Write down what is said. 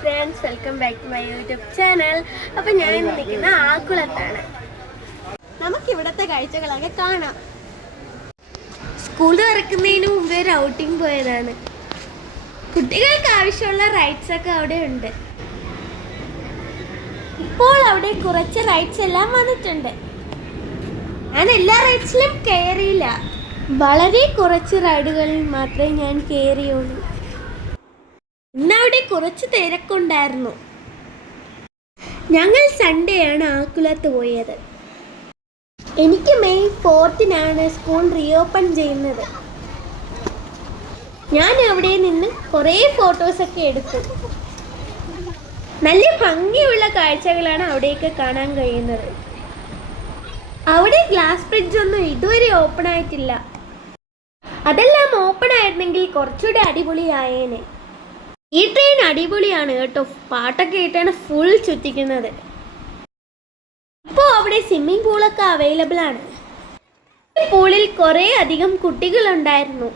Friends, welcome back to my YouTube channel. അപ്പം ഞാൻ ഇന്ന് നിൽക്കുന്ന ആക്കുളത്താണ്. നമുക്കിവിടുത്തെ കാഴ്ചകളൊക്കെ കാണാം. സ്കൂൾ തുറക്കുന്നതിന് മുമ്പേ ഒരു ഔട്ടിങ് പോയതാണ്. കുട്ടികൾക്ക് ആവശ്യമുള്ള റൈഡ്സ് ഒക്കെ അവിടെ ഉണ്ട്. ഇപ്പോൾ അവിടെ കുറച്ച് റൈഡ്സ് എല്ലാം വന്നിട്ടുണ്ട്. ഞാൻ എല്ലാ റൈഡ്സിലും കയറിയില്ല. വളരെ കുറച്ച് റൈഡുകളിൽ മാത്രമേ ഞാൻ കയറിയുള്ളൂ. ഇന്നവിടെ കുറച്ച് തിരക്കുണ്ടായിരുന്നു. ഞങ്ങൾ സൺഡേ ആണ് ആക്കുളത്ത് പോയത്. എനിക്ക് മെയ് 4 സ്കൂൾ റീഓപ്പൺ ചെയ്യുന്നത്. ഞാൻ അവിടെ നിന്ന് കുറേ ഫോട്ടോസൊക്കെ എടുത്തു. നല്ല ഭംഗിയുള്ള കാഴ്ചകളാണ് അവിടെയൊക്കെ കാണാൻ കഴിയുന്നത്. അവിടെ ഗ്ലാസ് ബ്രിഡ്ജ് ഒന്നും ഇതുവരെ ഓപ്പൺ ആയിട്ടില്ല. അതെല്ലാം ഓപ്പൺ ആയിരുന്നെങ്കിൽ കുറച്ചുകൂടെ അടിപൊളിയായേനെ. ഈ ട്രെയിൻ അടിപൊളിയാണ് കേട്ടോ. പാട്ടൊക്കെ ഇട്ടാണ് ഫുൾ ചുറ്റിക്കുന്നത്. ഇപ്പോൾ അവിടെ സ്വിമ്മിംഗ് പൂളൊക്കെ അവൈലബിൾ ആണ്. പൂളിൽ കുറേ അധികം കുട്ടികളുണ്ടായിരുന്നു.